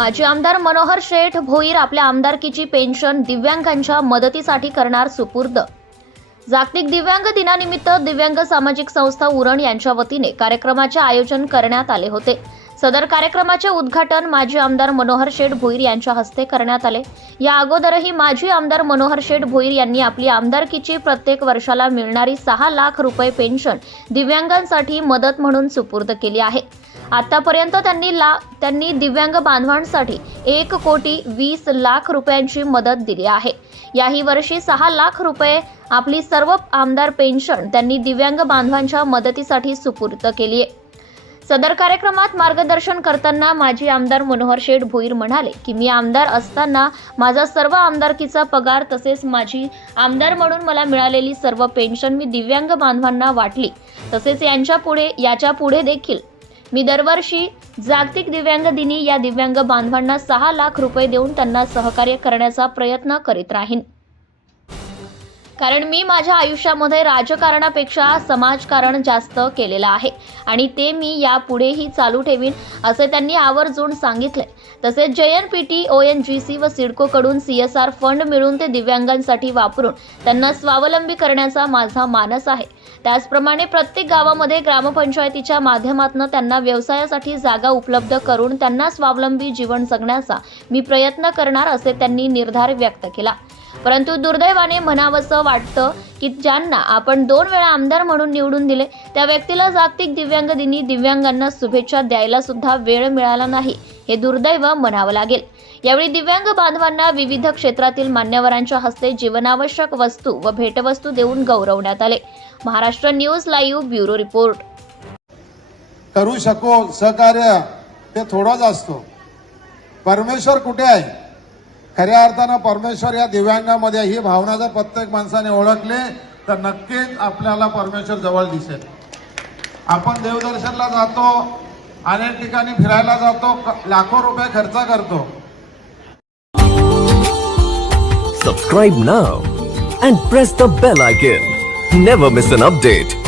माजी आमदार मनोहर शेठ भोईर आपल्या आमदारकीची पेन्शन दिव्यांगांच्या मदतीसाठी करणार सुपूर्द. जागतिक दिव्यांग दिनानिमित्त दिव्यांग सामाजिक संस्था उरण यांच्या वतीने कार्यक्रमाचे आयोजन करण्यात आले होते. सदर कार्यक्रमाचे उद्घाटन माजी आमदार मनोहर शेठ भोईर यांच्या हस्ते करण्यात आले. या अगोदरही माजी आमदार मनोहर शेठ भोईर यांनी आपली आमदारकीची प्रत्येक वर्षाला मिळणारी सहा लाख रुपये पेन्शन दिव्यांगांसाठी मदत म्हणून सुपूर्द केली आहे. आतापर्यंत त्यांनी ला त्यांनी दिव्यांग बांधवांसाठी एक कोटी वीस लाख रुपयांची मदत दिली आहे. याही वर्षी सहा लाख रुपये आपली सर्व आमदार पेन्शन त्यांनी दिव्यांग बांधवांच्या मदतीसाठी सुपूर्द केली आहे. सदर कार्यक्रमात मार्गदर्शन करताना माजी आमदार मनोहर शेठ भोईर म्हणाले की मी आमदार असताना माझा सर्व आमदारकीचा पगार तसेच माझी आमदार म्हणून मला मिळालेली सर्व पेन्शन मी दिव्यांग बांधवांना वाटली. तसेच यांच्या पुढे याच्यापुढे देखील मी दरवर्षी जागतिक दिव्यांग दिनी या दिव्यांग बांधवांना सहा लाख रुपये देऊन त्यांना सहकार्य करण्याचा प्रयत्न करीत राहीन. कारण मी माझ्या आयुष्यामध्ये राजकारणापेक्षा समाजकारण जास्त केलेलं आहे. आणि ते मी यापुढेही चालू ठेवीन असे त्यांनी आवर्जून सांगितले तसेच जयनपीटी ओ एन जी सी व सिडकोकडून सी एस आर फंड मिळून ते दिव्यांगांसाठी वापरून त्यांना स्वावलंबी करण्याचा माझा मानस आहे. त्याचप्रमाणे प्रत्येक गावामध्ये ग्रामपंचायतीच्या माध्यमातून त्यांना व्यवसायासाठी जागा उपलब्ध करून त्यांना स्वावलंबी जीवन जगण्याचा मी प्रयत्न करणार असे त्यांनी निर्धार व्यक्त केला. परंतु दुर्दैवाने म्हणावंसं वाटतं की ज्यांना आपण दोन वेळा आमदार म्हणून निवडून दिले त्या व्यक्तीला जागतिक दिव्यांग दिनी दिव्यांगांना शुभेच्छा द्यायला सुद्धा वेळ मिळाला नाही. हे दुर्दैव म्हणावं लागेल. यावेळी दिव्यांग बांधवांना विविध क्षेत्रातील मान्यवरांच्या हस्ते जीवनावश्यक वस्तू व भेटवस्तू देऊन गौरवण्यात आले. Maharashtra news live bureau report. करू शको सहकार्य ते थोडाच असतो. परमेश्वर कुठे आहे? खऱ्या अर्थानं परमेश्वर या दिव्यांगामध्ये ही भावना जर प्रत्येक माणसाने ओळखले तर नक्कीच आपल्याला परमेश्वर जवळ दिसेल. आपण देवदर्शनला जातो अनेक ठिकाणी फिरायला जातो लाखो रुपये खर्च करतो. Subscribe now and press the bell icon never miss an update